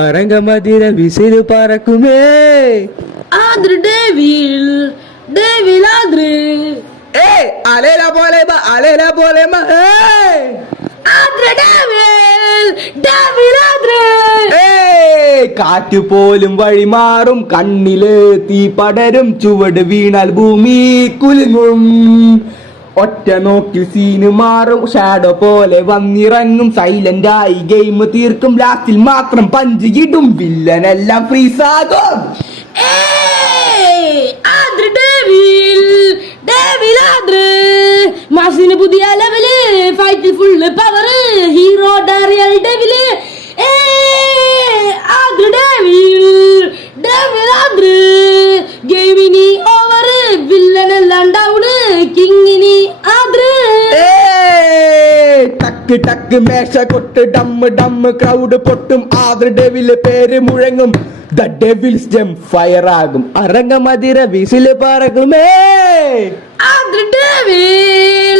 അരങ്ങമതിര whistle പറക്കുമേ. Aardra devil devil Aardra അലേല പോലെ അലേല പോലെ Aardra devil devil Aardra. കാറ്റ് പോലും വഴിമാറും, കണ്ണില് തീ പടരും, ചുവട് വീണാൽ ഭൂമി കുലുങ്ങും. ഒറ്റ നോക്കിൽ സീന് മാറും, ഷാഡോ പോലെ വന്നിറങ്ങും, സൈലന്റ് ആയി ഗെയിം തീർക്കും, ലാസ്റ്റിൽ മാത്രം പഞ്ച് ഇടും, വില്ലനെല്ലാം ഫ്രീസ് ആകും. Aardra devil devil Aadra. മാസിന് പുതിയ level, fight full power, hero real devil. Aadra devil devil Aadra. ഗെയിമിനി ഓവർ, വില്ലനെല്ലാം ഡൗണ്, കിങ്ങിനി ആദ്ര. ടക്ക് ടക്ക് മേശ കൊട്ട്, ഡമ്മ് ഡമ്മ് ക്രൗഡ് പൊട്ടും, ആദ്ര ഡെവില് പേര് മുഴങ്ങും, ദ ഡെവിൽസ് ജം ഫയർ ആകും, അരങ്ങമതിര വിസില് പറക്കുമേ. ആദ്ര ഡേവിൽ